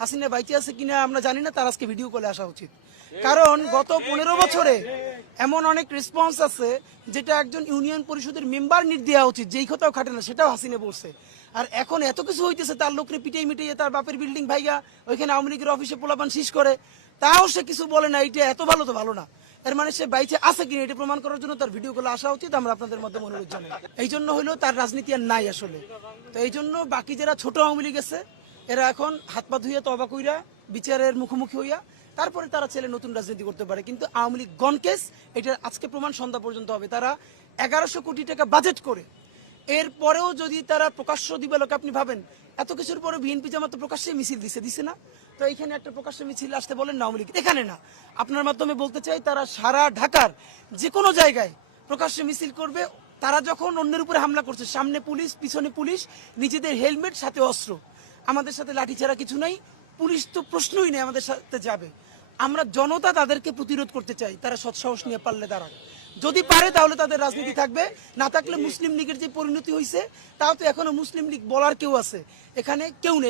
হাসিনা বাইচে আছে কিনা আমরা জানি না, তার আজকে ভিডিও কলে আসা উচিত। কারণ গত 15 বছরে এমন অনেক রেসপন্স আছে যেটা একজন ইউনিয়ন পরিষদের মেম্বার দেওয়া উচিত, যেই কথাও খাটে না, সেটাও হাসিনা বলছে। আর এখন এত কিছু হইতেছে, তার লোকরে পিটাই মিটাইয়ে তার বাপের বিল্ডিং ভাইয়া ওইখানে আওয়ামী লীগের অফিসে পোলাপান শীষ করে, তাও সে কিছু বলে না। এটা এত ভালো তো ভালো না, এর মানে সে বাইচে আছে কিনা এটা প্রমাণ করার জন্য তার ভিডিও গুলো আসা উচিত। আমরা আপনাদের মধ্যে অনুরোধ জানাই। এই জন্য হইলো তার রাজনীতি আর নাই আসলে। তো এই জন্য বাকি যারা ছোট আওয়ামী লীগ আছে এরা এখন হাত পা ধুইয়া তবা কইরা বিচারের মুখোমুখি হইয়া তারপরে তারা ছেলে নতুন রাজনীতি করতে পারে। কিন্তু আওয়ামী লীগ গণকেস এটার আজকে প্রমাণ সন্ধ্যা পর্যন্ত হবে। তারা 1100 কোটি টাকা বাজেট করে এরপরেও যদি তারা প্রকাশ্য দিবে, লোক আপনি ভাবেন এত কিছুর পরে বিএনপি জামাত তো প্রকাশ্যে মিছিল দিছে না? তো এইখানে একটা প্রকাশ্য মিছিল আসতে বলেন না আওয়ামী লীগ, এখানে না। আপনার মাধ্যমে বলতে চাই, তারা সারা ঢাকার যে কোনো জায়গায় প্রকাশ্যে মিছিল করবে। তারা যখন অন্যের উপরে হামলা করছে, সামনে পুলিশ পিছনে পুলিশ, নিজেদের হেলমেট সাথে অস্ত্র, আমাদের সাথে লাঠি ছাড়া কিছু নাই, পুলিশ তো প্রশ্নই নেই আমাদের সাথে যাবে। আমরা জনতা তাদেরকে প্রতিরোধ করতে চাই, তারা সৎসাহস নিয়ে পারলে দাঁড়ান। যদি পারে তাহলে তাদের রাজনীতি থাকবে, না থাকলে মুসলিম লীগের যে পরিণতি হয়েছে, তাও তো এখনো মুসলিম লীগ বলার কেউ আছে, এখানে কেউ নেই।